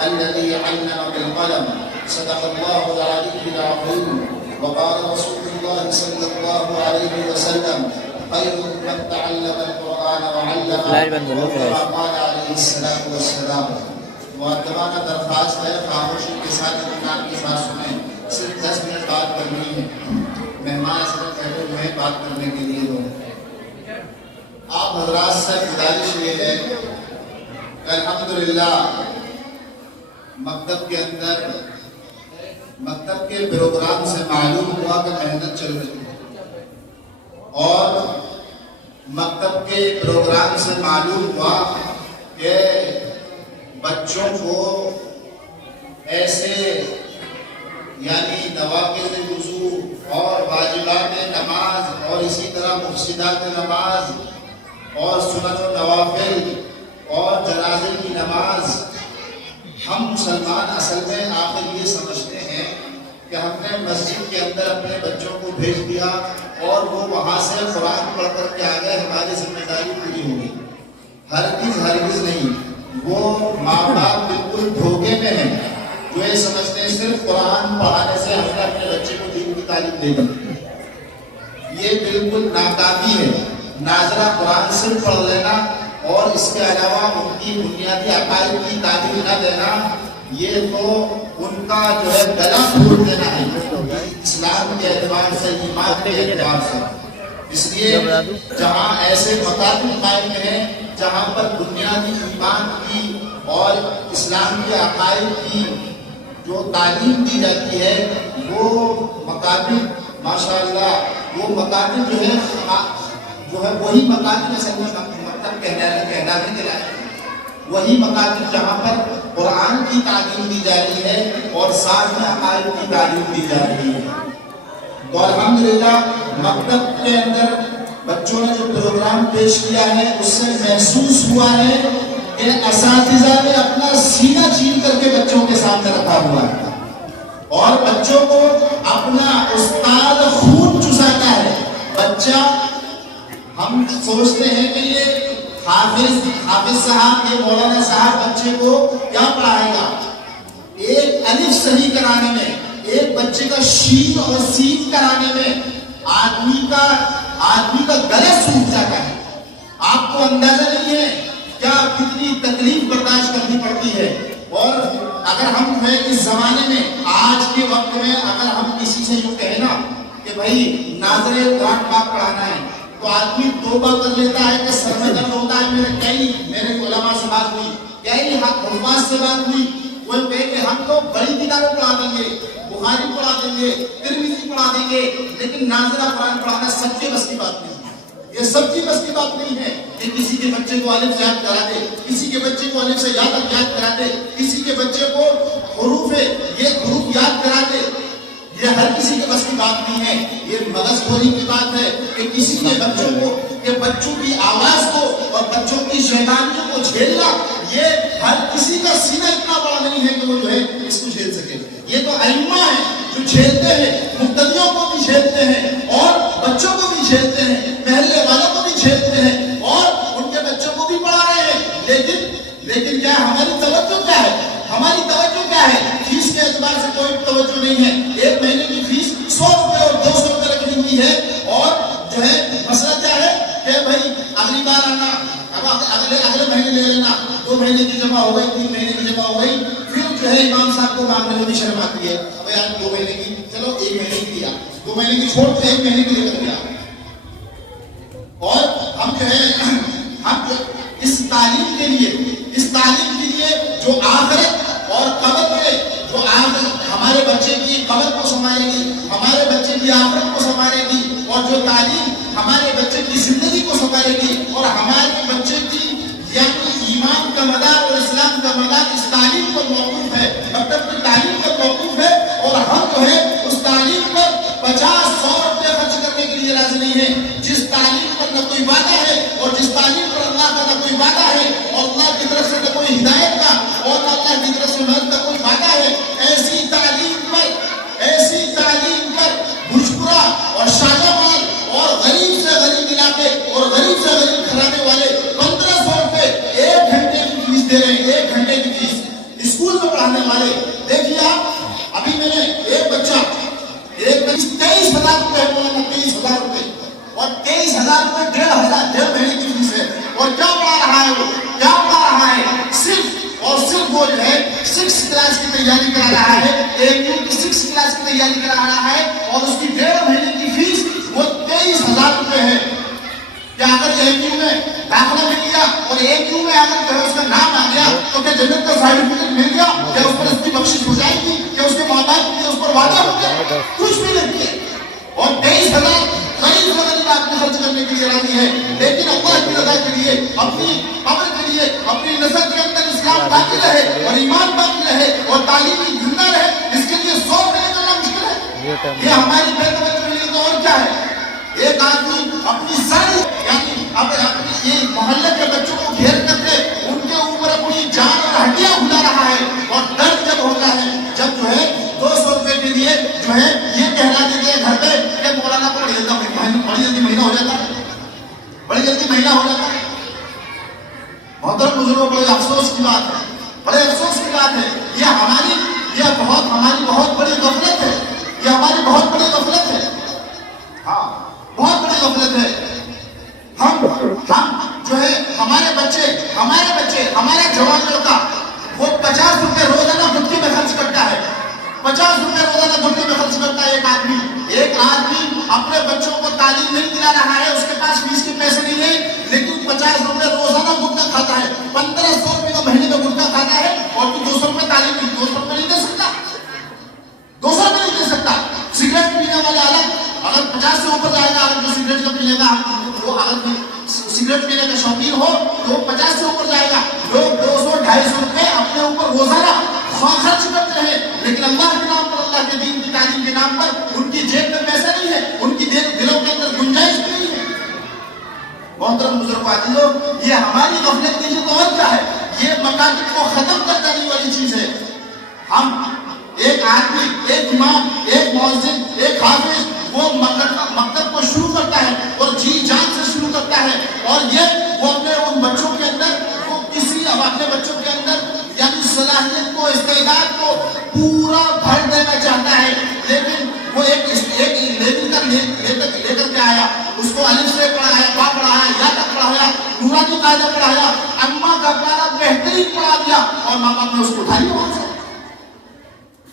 الذي علم بالقلم صدق الله العلي العظيم وقال رسول الله صلى الله عليه وسلم خيركم من تعلم القرآن وعلمه وكما قال عليه الصلاة والسلام. مؤدبانہ درخواست ہے خاموشی کے ساتھ اطمینان کے ساتھ سنیں. صرف 10 منٹ بات کرنی ہے. مہمان حضرت بیٹھے ہوئے ہیں بات کرنے کے لیے. دو آپ حضرات سے گزارش یہ ہے کہ الحمدللہ مکتب کے اندر مکتب کے پروگرام سے معلوم ہوا کہ محنت چل رہی ہے اور مکتب کے پروگرام سے معلوم ہوا کہ بچوں کو ایسے یعنی نواقض وضو اور واجبات نماز اور اسی طرح مفسدات نماز اور سنت و نوافل اور جنازے کی نماز ہم مسلمان اصل میں آخر یہ سمجھتے ہیں کہ ہم نے مسجد کے اندر اپنے بچوں کو بھیج دیا اور وہ وہاں سے قرآن پڑھ کر کے آ گئے, ہماری ذمہ داری پوری ہوگی. ہرگز نہیں. وہ ماں باپ بالکل دھوکے میں ہیں جو یہ سمجھتے ہیں صرف قرآن پڑھانے سے ہم نے اپنے بچے کو دین کی تعلیم دے دی. یہ بالکل ناکامی ہے. ناظرہ قرآن صرف پڑھ لینا اور اس کے علاوہ ان کی بنیادی عقائد کی تعلیم نہ دینا یہ تو ان کا جو ہے گلا گھونٹ دینا ہے اسلام کے اعتبار سے, ایمان کے اعتبار سے. اس لیے جہاں ایسے مکاتب قائم ہیں جہاں پر بنیادی ایمان کی اور اسلام کے عقائد کی جو تعلیم دی جاتی ہے وہ مکاتب ماشاءاللہ وہ مکاتب جو ہے وہی مکاتب اصل میں مکتب کہلانے کے لائق ہے. وہی مکاتب جہاں پر قرآن کی تعلیم دی جا رہی ہے اور ساتھ میں عقائد کی تعلیم دی جا رہی ہے. تو الحمدللہ مکتب کے اندر بچوں نے جو پروگرام پیش کیا ہے اس سے محسوس ہوا ہے کہ اساتذہ نے اپنا سینہ چین کر کے بچوں کے سامنے رکھا ہوا ہے اور بچوں کو اپنا استاد خون چساتا ہے. بچہ ہم سوچتے ہیں کہ یہ حافظ صاحب یہ مولانا صاحب بچے کو کیا پڑھائے گا. ایک الف صحیح کرانے میں, ایک بچے کا شین اور سین کرانے میں آدمی کا گلا سوکھ جاتا ہے. آپ کو اندازہ نہیں ہے کیا کتنی تکلیف برداشت کرنی پڑتی ہے. اور اگر ہم جو ہے اس زمانے میں آج کے وقت میں اگر ہم کسی سے جو کہیں نا کہ بھائی ناظر قرآن پاک پڑھانا ہے تو آدمی توبہ کر لیتا ہے کہ سر میں درد ہوتا ہے. میرے علماء سے بات ہوئی, کئی حفاظ سے بات ہوئی, وہ کہے کہ ہم تو بڑی کتابیں پڑھا دیں گے, بخاری پڑھا دیں گے, ترمذی پڑھا دیں گے, لیکن ناظرہ قرآن پڑھانا سب کے بس کی بات نہیں ہے. یہ سب کی بس کی بات نہیں ہے کہ کسی کے بچے کو الف یاد کرا دے, کسی کے بچے کو الف سے یاد کرا دے, کسی کے بچے کو حروف یاد کرا دے. یہ ہر کسی کے بس کی بات نہیں ہے. یہ مغز خوری کی بات ہے کہ کسی کے بچوں کو کہ بچوں کی آواز کو اور بچوں کی شیطانیوں کو جھیلنا یہ ہر کسی کا سینہ اتنا بڑا نہیں ہے کہ وہ جو ہے اس کو جھیل سکے. یہ تو ائمہ ہیں جو جھیلتے ہیں, مقتدیوں کو بھی جھیلتے ہیں اور بچوں کو بھی جھیلتے ہیں, محلے والوں کو بھی جھیلتے ہیں اور ان کے بچوں کو بھی پڑھا رہے ہیں. لیکن کیا ہماری توجہ کیا ہے؟ ہماری توجہ کیا ہے؟ فیس کے اعتبار سے کوئی توجہ نہیں ہے. ایک مہینے کی فیس 100 روپے اور 200 روپے رکھنی ہوئی ہے اور جو ہے مسئلہ کیا ہے کہ بھائی اگلی بار آنا, اگلے مہینے لے لینا, 2 مہینے کی جمع ہو گئی, 3 مہینے کی جمع ہو گئی, پھر جو ہے امام صاحب کو مانگنے میں بھی شرم آتی ہے. اب یار 2 مہینے کی, چلو 1 مہینے کی دیا, 2 مہینے کی چھوڑ کے 1 مہینے کی لے کر دیا. اور ہم جو ہے اس تعلیم کے لیے جو آخرت اور قبر میں جو ہمارے بچے کی قبر کو سنبھالے گی, ہمارے بچے کی آخرت کو سنبھالے گی, اور جو تعلیم ہمارے بچے کی زندگی کو سنبھالے گی اور ہمارے بچے کی یعنی ایمان کا مدار اور اسلام کا مدار اس تعلیم پر موقوف ہے, مکتب کی تعلیم پر موقوف ہے. اور ہم جو ہے اس تعلیم پر 50-100 روپے خرچ کرنے کے لیے راضی نہیں ہے. جس تعلیم پر نہ کوئی وعدہ ہے اور جس تعلیم پر اللہ کا نہ کوئی وعدہ ہے اور اللہ کی طرف سے نہ کوئی ہدایت کا اور نہ اللہ کی طرف سے مدد کا کوئی وعدہ ہے, ایسی تعلیم پر بھجپورا اور شاہجہاں اور غریب سے غریب علاقے اور غریب سے غریب گھرانے والے 1500 روپے 1 گھنٹے کی فیس دے رہے ہیں. 1 گھنٹے کی فیس اسکول میں پڑھانے والے دیکھیے آپ، ابھی میں نے ایک بچہ 23,000 روپے ہے، مولانا 23,000 روپے، اور 23,000 روپے 1,500 مہینے کی فیس ہے، اور کیا پڑھا رہا ہے وہ، کیا پڑھا رہا ہے، صرف اور صرف وہ جو ہے 6 کلاس کی تیاری کرا رہا ہے، AQ کی 6 کلاس کی تیاری کرا رہا ہے، اور اس کی 1.5 مہینے کی فیس وہ 23,000 روپے ہے۔ کہ اگر AQ میں داخلہ مل گیا اور AQ میں اگر جو ہے اس کا نام آ گیا تو کیا جنت کا سرٹیفکیٹ مل گیا، کیا اس پر اس کی بخشش ہو جائے گی، کیا اس کے ماں باپ کے اس پر وعدہ ہو گیا؟ کچھ بھی نہیں کیا، اور 23,000 غریب مدنی آپ نے خرچ کرنے کے لیے راضی ہے، لیکن اللہ کی رضا کے لیے، اپنی قبر کے لیے، اپنی نسل کے اندر اسلام باقی رہے اور ایمان باقی رہے اور تعلیم زندہ رہے، اس کے لیے 100 روپے کرنا مشکل ہے۔ یہ ہماری بے توجہی کے لیے تو اور کیا ہے، ایک آدمی اپنی ساری یعنی اپنی یہ محلے کے بچوں کو گھیر کر کے ان کے اوپر اپنی جان اور ہڈیاں بھلا رہا ہے، اور درد جب ہوتا ہے جب جو ہے 200 روپے کے لیے جو ہے یہ کہنا دیتے ہیں گھر پہ کہ مولانا کو بڑی جلدی مہینہ ہو جاتا ہے، بڑی جلدی مہینہ ہو جاتا ہے۔ محترم بزرگوں، بڑے افسوس کی بات ہے، بڑے افسوس کی بات ہے، یہ ہماری بہت بڑی غفلت ہے، یہ ہماری بہت بڑی غفلت ہے، ہاں بہت بڑی غفلت ہے۔ ہم جو ہے ہمارے بچے ہمارا جوان لڑکا وہ 50 روپے روزانہ گٹکی میں خرچ کرتا ہے، 50 روپے روزانہ گٹکی میں خرچ کرتا ہے۔ ایک آدمی اپنے بچوں کو تعلیم نہیں دلا رہا ہے، اس کے پاس فیس کے پیسے نہیں ہے، لیکن 50 روپے روزانہ گٹکا کھاتا ہے، 1,500 روپے کا مہینے میں گٹکا کھاتا ہے، اور تو 200 روپے تعلیم کی 200 روپے نہیں دے سکتا، 200 روپے نہیں دے سکتا۔ سگریٹ پینے والے الگ، اگر 50 سے اوپر جائے گا، اگر جو سگریٹ کا پینے گا وہ اگر سگریٹ پینے کا شوقین ہو تو 50 سے اوپر جائے گا۔ لوگ 200-250 روپے اپنے اوپر روزانہ خرچ کرتے ہیں، لیکن اللہ کے نام پر، اللہ کے دین کی تعلیم کے نام پر ان کی جیب میں پیسہ نہیں ہے، ان کی دلوں کے اندر گنجائش نہیں ہے۔ محترم بزرگوں، عزیزوں، یہ ہماری غفلت نہیں ہے تو اور کیا ہے، یہ مکاتب کو ختم کر دینے والی چیز ہے۔ ہم ایک آدمی، ایک امام، ایک مؤذن، ایک حافظ وہ مکتب کو شروع کرتا ہے اور جی جان سے شروع کرتا ہے، اور یہ وہ اپنے ان بچوں کے اندر اپنے بچوں کے اندر یعنی صلاحیت کو، استعداد کو پورا بھر دینا چاہتا ہے، لیکن وہ ایک لیول کا لے کر کے آیا، اس کو الف سے پڑھایا، با پڑھایا، یا تک پڑھایا، نورانی قاعدہ پڑھایا، اما کا پیارا بہترین پڑھا دیا، اور ماں باپ نے اس کو اٹھا لیا وہاں سے۔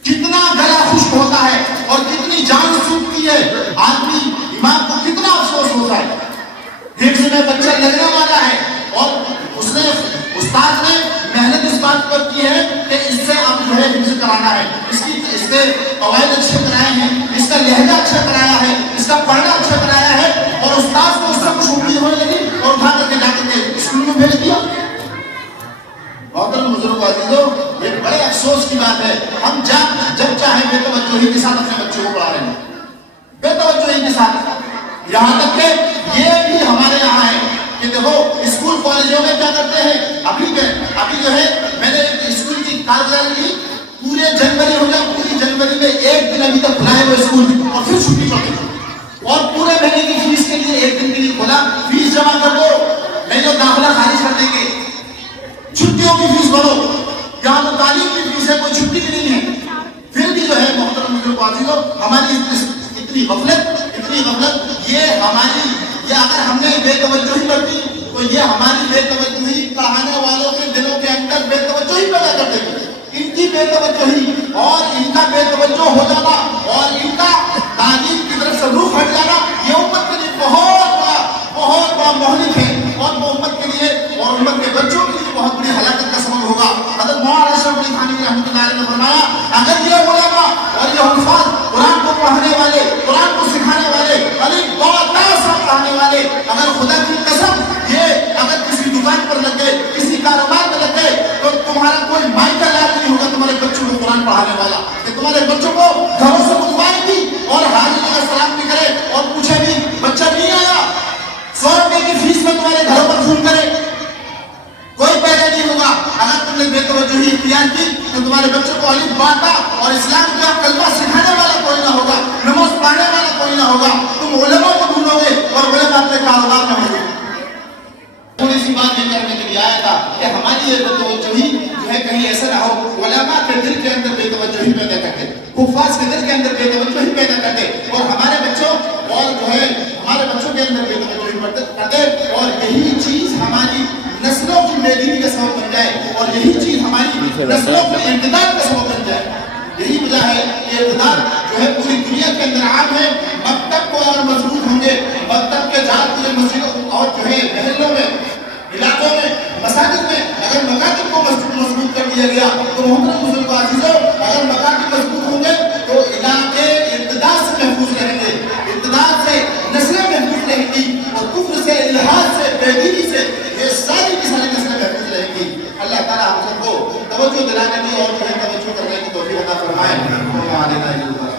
کتنا گلا خشک ہوتا ہے اور کتنی جان سوکھتی ہے، آدمی امام کو کتنا افسوس ہوتا ہے۔ حفظ میں بچہ لگنے والا ہے اور استاد نے محنت اس بات پر کی ہے کہ اس سے آپ جو ہے حفظ کرانا ہے، اس کے قواعد اچھے کرائے ہیں، اس کا لہجہ اچھا کرایا ہے، اس کا پڑھنا اچھا کرایا ہے، اور استاد کو اس سے کچھ امید ہونے لگی اور اٹھا کر کے جا کر کے اسکول میں بھیج دیا۔ محترم بزرگوں، عزیزوں، یہ بڑے افسوس کی بات ہے، ہم جب چاہیں بے توجہی کے ساتھ اپنے بچوں کو پڑھا رہے ہیں، بے توجہی کے ساتھ، یہاں تک کہ یہ بھی ہمارے یہاں ہے کہ دیکھو اسکول کالجوں میں کیا کرتے ہیں، ابھی جو ہے میں نے ایک اسکول کی کارگزاری لی، پورے جنوری ہو گیا، پوری جنوری میں ایک دن ابھی تک کھلا ہے وہ اسکول، اور پھر چھٹی پڑ گئی، اور پورے مہینے کی فیس کے لیے ایک دن کے لیے کھولا، فیس جمع کر دو، نہیں تو داخلہ خارج کر دیں گے، چھٹیوں کی فیس بھرو، یہاں تو تعلیم کی فیس ہے، کوئی چھٹی بھی نہیں ہے۔ پھر بھی جو ہے محترم بزرگوں، ہماری اتنی غفلت، یہ اگر ہم نے بے توجہی برتی تو یہ ہماری بے توجہی پڑھانے والوں کے دلوں کے اندر بے توجہی پیدا کر دے گی۔ ان کی بے توجہی اور ان کا بے توجہ ہو جانا اور ان کا تعلیم کی طرف سے رخ ہٹ جانا، یہ امت کے لیے بہت بڑا مہلک ہے، اور وہ امت کے لیے اور امت کے بچوں کے لیے بہت بڑی ہلاکت کا سبب ہوگا۔ حضرت مولانا اشرف علی تھانوی رحمۃ اللہ علیہ نے فرمایا، اگر یہ علماء اور یہ حفاظ قرآن کو پڑھنے والے، قرآن کو سکھانے والے، الف با تا پڑھانے والے، اگر خدا کی قسم یہ اگر کسی دکان پر لگ گئے، کسی کاروبار میں لگ گئے، تو تمہارا کوئی مائی کا لاج نہیں ہوگا تمہارے بچوں کو قرآن پڑھانے والا، کہ تمہارے بچوں کو گھروں سے بلوائے گی اور حاضر کا سلام بھی کرے اور پوچھے بھی بچہ نہیں آیا، 100 روپے کی فیس میں تمہارے گھروں پر فون کرے، کوئی پیدا نہیں ہوگا۔ اگر تم نے بے توجہی اختیار کی تو تمہارے بچوں کو الف با تا اور اسلام کا کلمہ سکھانے والا کوئی نہ ہوگا، نماز پڑھانے والا کوئی نہ ہوگا، تم علماء کو ڈھونڈو گے اور علماء اپنے کاروبار میں ہوں گے۔ تھوڑی سی بات یہ کرنے کے لیے آیا تھا کہ ہماری یہ بے توجہی جو ہے کہیں ایسا نہ ہو پیچھے بیٹھا نسلوں کے امتداد کا سبب بن جائے. یہی وجہ ہے کہ اقتدار جو ہے پوری دنیا کے اندر عام ہے. مکتب کو اگر مضبوط ہوں گے، مکتب کے جہاں پورے مسجدوں اور جو ہے محلوں میں، علاقوں میں، مساجد میں اگر مکاتب کو مضبوط کر دیا گیا تو محترم بزرگوں عزیزوں، اگر مکاتب مضبوط ہوں گے تو علاقے اقتدار سے محفوظ رہیں گے، اقتدار سے نسلیں محفوظ رہیں گی، اور کفر سے، الحاد سے، بے دینی سے یہ ساری کی ساری نسلیں محفوظ رہیں گی. اللہ تعالیٰ ہم سب کو توجہ دلانے کی اور جو ہے توجہ کرنے کی توفیق عطا فرمائے.